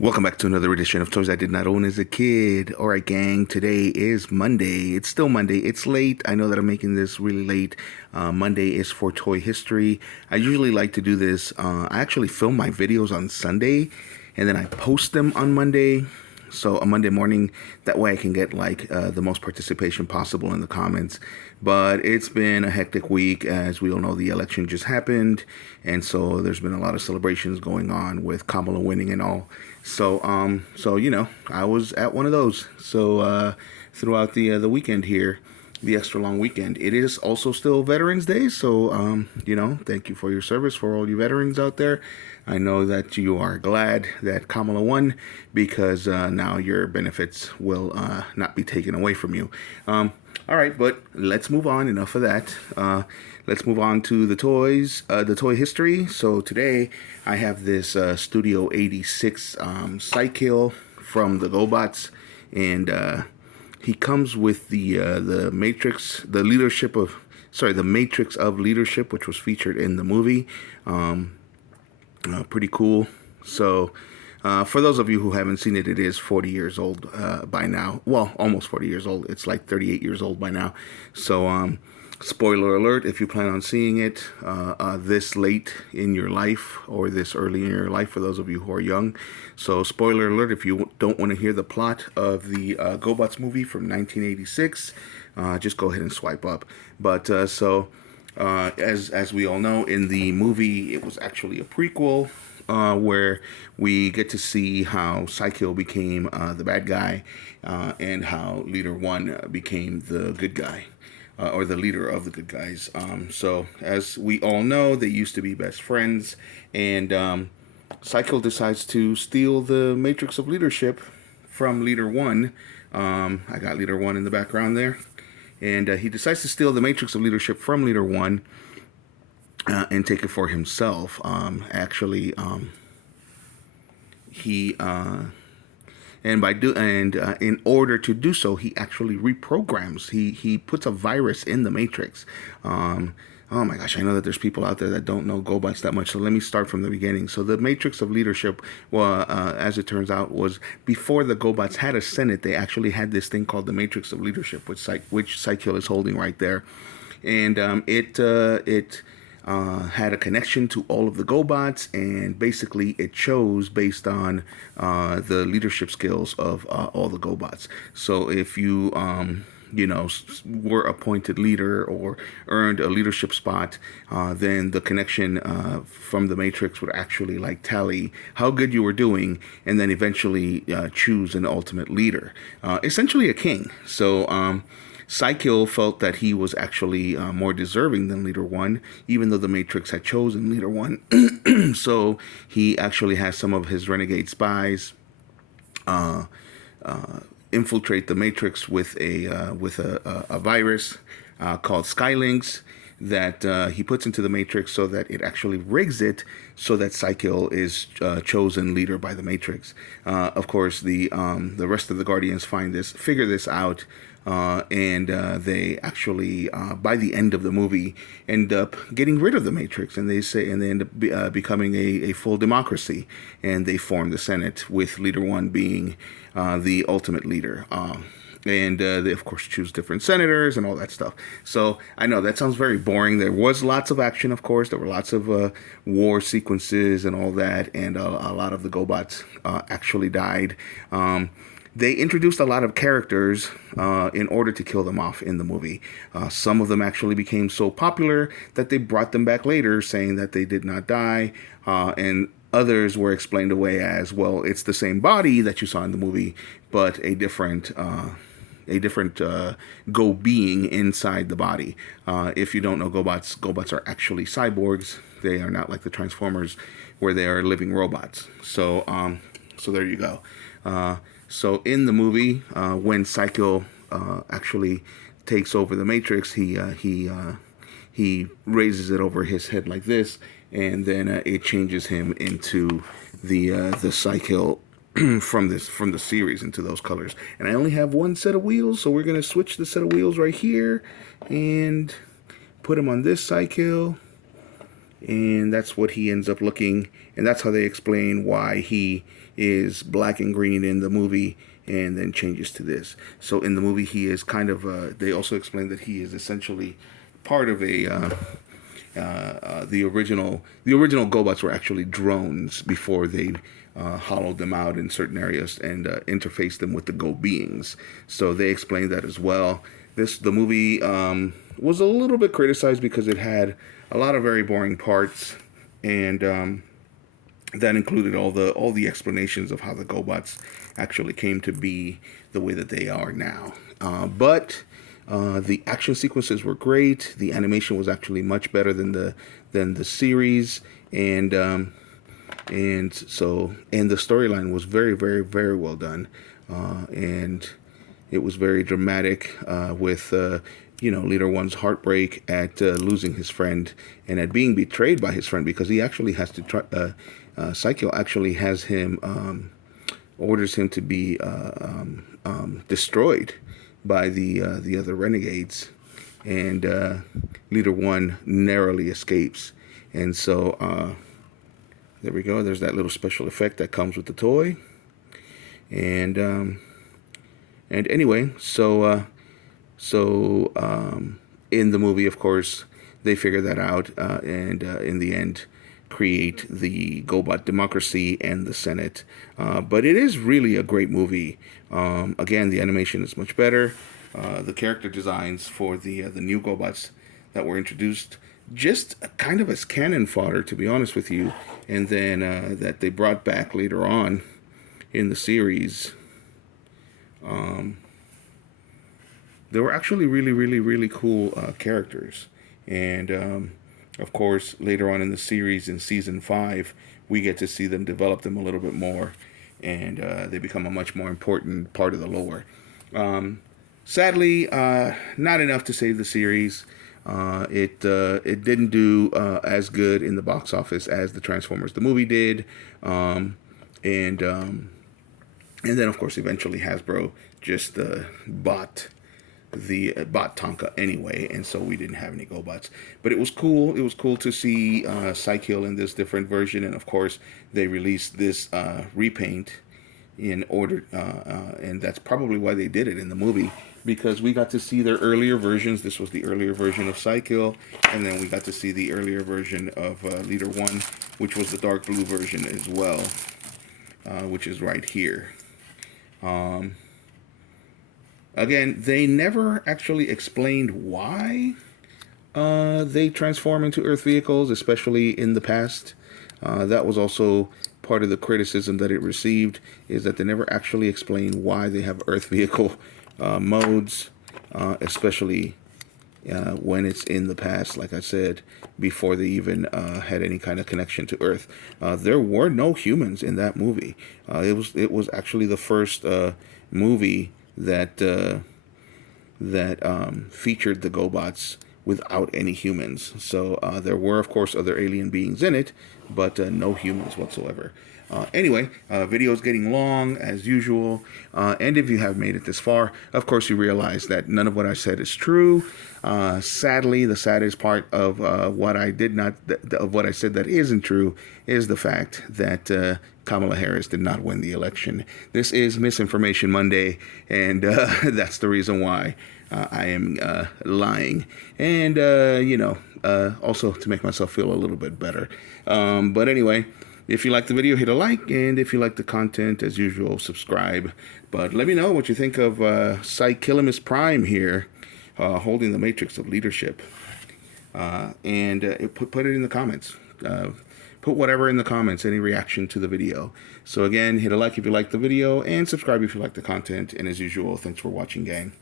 Welcome back to another edition of Toys I Did Not Own as a Kid. Alright, gang, today is Monday. It's still Monday. It's late. I know that I'm making this really late. Monday is for Toy History. I usually like to do this. I actually film my videos on Sunday and then I post them on Monday. So a Monday morning, that way I can get like the most participation possible in the comments. But it's been a hectic week. As we all know, the election just happened, and so there's been a lot of celebrations going on with Kamala winning and all. So you know, I was at one of those. So throughout the weekend here, the extra long weekend. It is also still Veterans Day, so you know, thank you for your service for all you veterans out there. I know that you are glad that Kamala won because now your benefits will not be taken away from you. All right, but let's move on. Enough of that. Let's move on to the toys, the toy history. So today I have this Studio 86 Psykill from the GoBots, and he comes with the Matrix, the leadership of, sorry, the Matrix of Leadership, which was featured in the movie. Pretty cool. So, for those of you who haven't seen it, it is 40 years old by now. Well, almost 40 years old. It's like 38 years old by now. So, spoiler alert, if you plan on seeing it this late in your life or this early in your life, for those of you who are young. So, spoiler alert, if you don't want to hear the plot of the GoBots movie from 1986, just go ahead and swipe up. But, as we all know, in the movie, it was actually a prequel where we get to see how Psykill became the bad guy and how Leader One became the good guy. Or the leader of the good guys. So, as we all know, they used to be best friends, and Psykill decides to steal the Matrix of Leadership from Leader One. I got Leader One in the background there. And he decides to steal the Matrix of Leadership from Leader One and take it for himself. He in order to do so, he actually reprograms. He puts a virus in the Matrix. Oh my gosh, I know that there's people out there that don't know GoBots that much, so let me start from the beginning. So the Matrix of Leadership, well, as it turns out, was before the GoBots had a Senate. They actually had this thing called the Matrix of Leadership, which Psykill is holding right there, and it had a connection to all of the GoBots, and basically it chose based on the leadership skills of all the GoBots. So if you you know, were appointed leader or earned a leadership spot, then the connection from the Matrix would actually like tally how good you were doing, and then eventually choose an ultimate leader, essentially a king. So Psykill felt that he was actually more deserving than Leader One, even though the Matrix had chosen Leader One. So he actually has some of his renegade spies infiltrate the Matrix with a virus called Skylinks that he puts into the Matrix so that it actually rigs it so that Psykill is chosen leader by the Matrix. Of course, the rest of the Guardians figure this out, and they actually, by the end of the movie, end up getting rid of the Matrix, and they end up becoming a full democracy, and they form the Senate with Leader One being the ultimate leader. And they, of course, choose different senators and all that stuff. So I know that sounds very boring. There was lots of action, of course. There were lots of war sequences and all that, and a lot of the GoBots actually died. They introduced a lot of characters in order to kill them off in the movie. Some of them actually became so popular that they brought them back later, saying that they did not die, and others were explained away as, well, it's the same body that you saw in the movie, but a different Go being inside the body. If you don't know GoBots are actually cyborgs. They are not like the Transformers, where they are living robots. So there you go. So in the movie, when Psykill actually takes over the Matrix, he raises it over his head like this, and then it changes him into the Psykill from the series into those colors. And I only have one set of wheels, so we're gonna switch the set of wheels right here and put him on this Psykill. and that's what he ends up looking, and that's how they explain why he is black and green in the movie, and then changes to this. So in the movie, he is kind of. They also explain that he is essentially part of a. The original GoBots were actually drones before they hollowed them out in certain areas and interfaced them with the Go beings. So they explained that as well. The movie was a little bit criticized because it had a lot of very boring parts, and that included all the explanations of how the GoBots actually came to be the way that they are now. But the action sequences were great. The animation was actually much better than the series, and the storyline was very, very, very well done, and it was very dramatic, with Leader One's heartbreak at losing his friend and at being betrayed by his friend, because he actually has to try. Psycho actually has him, orders him to be destroyed by the other renegades, and Leader One narrowly escapes. And so there we go. There's that little special effect that comes with the toy, and anyway, in the movie, of course, they figure that out, and in the end, create the GoBot democracy and the Senate. But it is really a great movie. Again, the animation is much better. The character designs for the new GoBots that were introduced, just kind of as cannon fodder, to be honest with you, and then that they brought back later on in the series. They were actually really, really, really cool characters. And of course, later on in the series, in season 5, we get to see them develop them a little bit more, and they become a much more important part of the lore. Sadly, not enough to save the series. It didn't do as good in the box office as the Transformers the movie did, and then of course eventually Hasbro just bought Tonka anyway, and so we didn't have any GoBots. But it was cool. It was cool to see Psykill in this different version, and of course they released this repaint in order, and that's probably why they did it in the movie, because we got to see their earlier versions. This was the earlier version of Psykill, and then we got to see the earlier version of Leader One, which was the dark blue version as well, which is right here. Again, they never actually explained why they transform into Earth vehicles, especially in the past. That was also part of the criticism that it received, is that they never actually explain why they have Earth vehicle modes, especially when it's in the past, like I said, before they even had any kind of connection to Earth. There were no humans in that movie. It was actually the first movie that featured the GoBots without any humans. So there were, of course, other alien beings in it, but no humans whatsoever. Anyway, video is getting long as usual, and if you have made it this far, of course you realize that none of what I said is true. Sadly, the saddest part of what I said that isn't true is the fact that Kamala Harris did not win the election. This is Misinformation Monday, and that's the reason why I am lying, and also to make myself feel a little bit better. But anyway, if you like the video, hit a like, and if you like the content, as usual, subscribe. But let me know what you think of Psykill Prime here, holding the matrix of leadership, and put it in the comments. Put whatever in the comments, any reaction to the video. So again, hit a like if you like the video, and subscribe if you like the content. And as usual, thanks for watching, gang.